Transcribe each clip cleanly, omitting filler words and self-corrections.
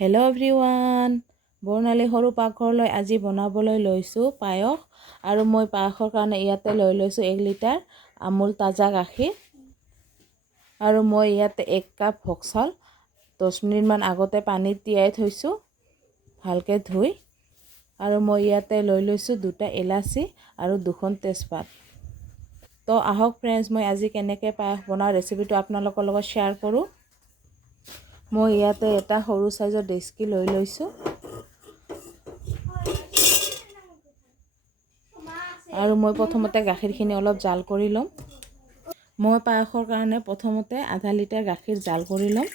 Hello' everyone, বৰ্ণালী সৰু পাকঘৰলৈ আজি বনাবলৈ লৈছোঁ পায়স। আৰু মই পায়সৰ কাৰণে ইয়াতে লৈ লৈছোঁ 1 লিটাৰ আমুল তাজা গাখীৰ। আৰু মই ইয়াতে 1 কাপ ভোগ চাউল 10 মিনিটমান আগতে পানীত তিয়াই থৈছোঁ ভালকৈ ধুই। আৰু মই ইয়াতে লৈ লৈছোঁ 2টা ইলাচি আৰু 2খন তেজপাত। তো আহক ফ্ৰেণ্ডছ, মই আজি কেনেকৈ পায়স বনাওঁ ৰেচিপিটো আপোনালোকৰ লগত শ্বেয়াৰ কৰোঁ। মই ইয়াতে এটা সৰু সাইজৰ ডেচকি লৈ লৈছোঁ। আৰু মই প্ৰথমতে গাখীৰখিনি অলপ জাল কৰি ল'ম। মই পায়সৰ কাৰণে প্ৰথমতে আধা লিটাৰ গাখীৰ জাল কৰি ল'ম।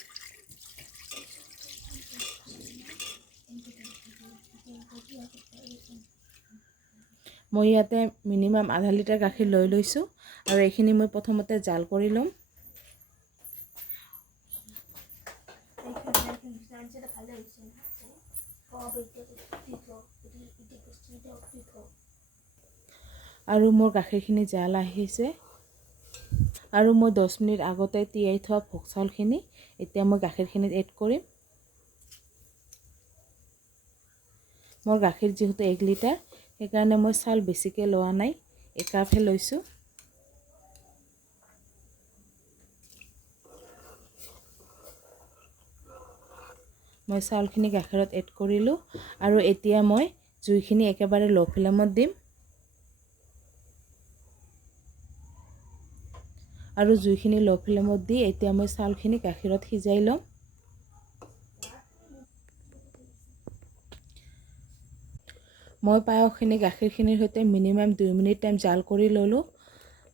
মই ইয়াতে মিনিমাম আধা লিটাৰ গাখীৰ লৈ লৈছোঁ আৰু এইখিনি মই প্ৰথমতে জাল কৰি ল'ম। আৰু মোৰ গাখীৰখিনি জাল আহিছে আৰু মই 10 মিনিট আগতে তিয়াই থোৱা ভোগ চাউলখিনি এতিয়া মই গাখীৰখিনিত এড কৰিম। মোৰ গাখীৰ যিহেতু 1 লিটাৰ, সেইকাৰণে মই চাউল বেছিকৈ লোৱা নাই, 1 কাপহে লৈছোঁ। মই চাউলখিনি গাখীৰত এড কৰিলোঁ আৰু এতিয়া মই জুইখিনি একেবাৰে ল' ফ্লেমত দিম। আৰু জুইখিনি ল' ফ্লেমত দি এতিয়া মই চাউলখিনি গাখীৰত সিজাই ল'ম। মই পায়সখিনি গাখীৰখিনিৰ সৈতে মিনিমাম 2 মিনিট টাইম জাল কৰি ল'লোঁ।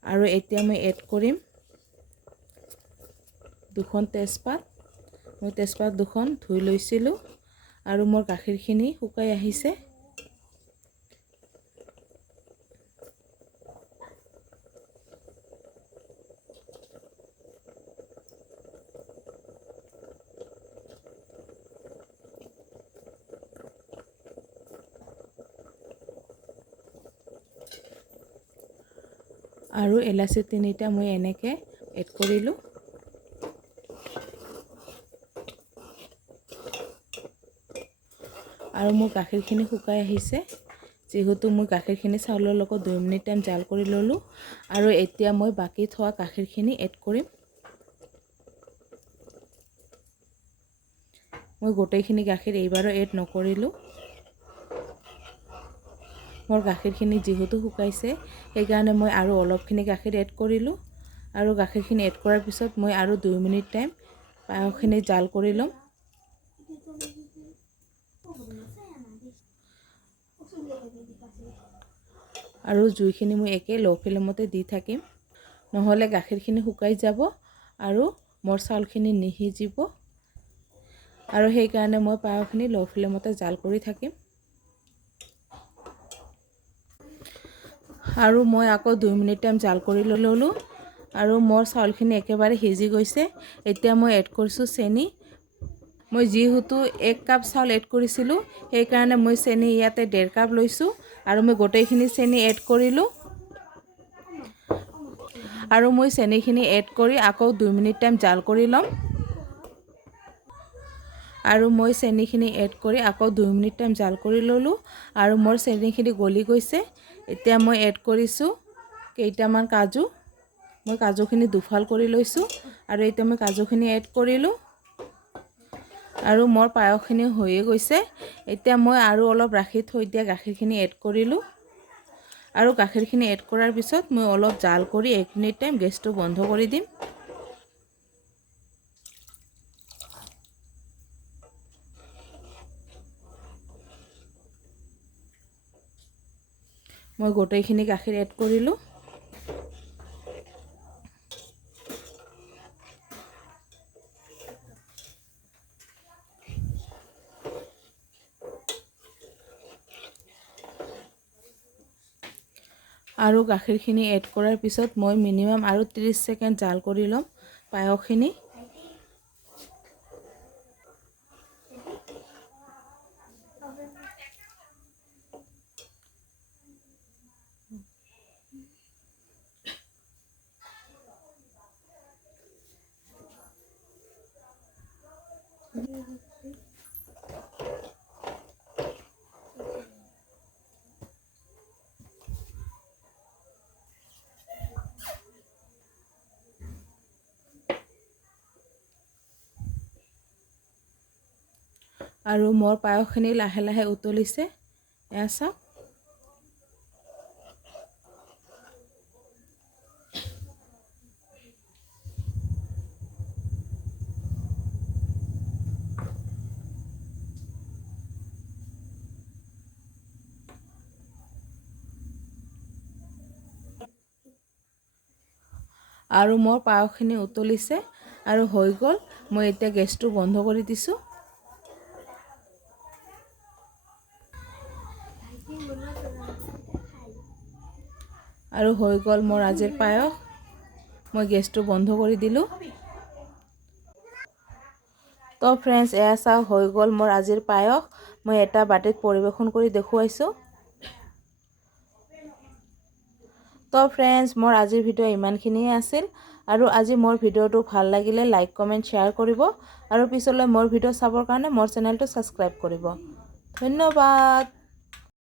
আৰু এতিয়া মই এড কৰিম 2খন তেজপাত। মই তেজপাত 2খন ধুই লৈছিলোঁ আৰু মোৰ গাখীৰখিনি শুকাই আহিছে। আৰু ইলাচি 3টা মই এনেকৈ এড কৰিলোঁ। আৰু মোৰ গাখীৰখিনি শুকাই আহিছে, যিহেতু মই গাখীৰখিনি চাউলৰ লগত 2 মিনিট টাইম জাল কৰি ল'লোঁ। আৰু এতিয়া মই বাকী থোৱা গাখীৰখিনি এড কৰিম। মই গোটেইখিনি গাখীৰ এইবাৰো এড নকৰিলোঁ। মোৰ গাখীৰখিনি যিহেতু শুকাইছে, সেইকাৰণে মই আৰু অলপখিনি গাখীৰ এড কৰিলোঁ। আৰু গাখীৰখিনি এড কৰাৰ পিছত মই আৰু 2 মিনিট টাইম পায়সখিনি জাল কৰি ল'ম। আৰু জুইখিনি মই একে ল' ফ্লেমতে দি থাকিম, নহ'লে গাখীৰখিনি শুকাই যাব আৰু মোৰ চাউলখিনি নিসিজিব। আৰু সেইকাৰণে মই পায়সখিনি ল' ফ্লেমতে জাল কৰি থাকিম। আৰু মই আকৌ 2 মিনিট টাইম জাল কৰি ল'লোঁ আৰু মোৰ চাউলখিনি একেবাৰে সিজি গৈছে। এতিয়া মই এড কৰিছোঁ চেনি। মই যিহেতু 1 কাপ চাউল এড কৰিছিলোঁ, সেইকাৰণে মই চেনি ইয়াতে 1.5 কাপ লৈছোঁ আৰু মই গোটেইখিনি চেনি এড কৰিলোঁ। আৰু মই চেনিখিনি এড কৰি আকৌ 2 মিনিট টাইম জাল কৰি ল'ম। আৰু মই চেনিখিনি এড কৰি আকৌ 2 মিনিট টাইম জাল কৰি ল'লোঁ আৰু মোৰ চেনিখিনি গলি গৈছে। এতিয়া মই এড কৰিছোঁ কেইটামান কাজু। মই কাজুখিনি দুফাল কৰি লৈছোঁ আৰু এতিয়া মই কাজুখিনি এড কৰিলোঁ। আৰু মোৰ পায়সখিনি হৈয়ে গৈছে। এতিয়া মই আৰু অলপ ৰাখি থৈ দিয়া গাখীৰখিনি এড কৰিলোঁ। আৰু গাখীৰখিনি এড কৰাৰ পিছত মই অলপ জাল কৰি 1 মিনিট টাইম গেছটো বন্ধ কৰি দিম। মই গোটেইখিনি গাখীৰ এড কৰিলোঁ। আৰু গাখীৰখিনি এড কৰাৰ পিছত মই মিনিমাম আৰু 30 ছেকেণ্ড জাল কৰি ল'ম পায়সখিনি। আৰু মোৰ পায়সখিনি লাহে লাহে উতলিছে, এয়া চাওক। আৰু মোৰ পায়সখিনি উতলিছে আৰু হৈ গ'ল। মই এতিয়া গেছটো বন্ধ কৰি দিছোঁ। আৰু হৈ গ'ল মোৰ আজিৰ পায়স। মই গেছটো বন্ধ কৰি দিলোঁ। তো ফ্ৰেণ্ডছ, এয়া চাওক, হৈ গ'ল মোৰ আজিৰ পায়স। মই এটা বাটিত পৰিৱেশন কৰি দেখুৱাইছোঁ। তো ফ্ৰেণ্ডছ, মোৰ আজিৰ ভিডিঅ' ইমানখিনিয়ে আছিল। আৰু আজি মোৰ ভিডিঅ'টো ভাল লাগিলে লাইক, কমেণ্ট, শ্বেয়াৰ কৰিব। আৰু পিছলৈ মোৰ ভিডিঅ' চাবৰ কাৰণে মোৰ চেনেলটো ছাবস্ক্ৰাইব কৰিব। ধন্যবাদ।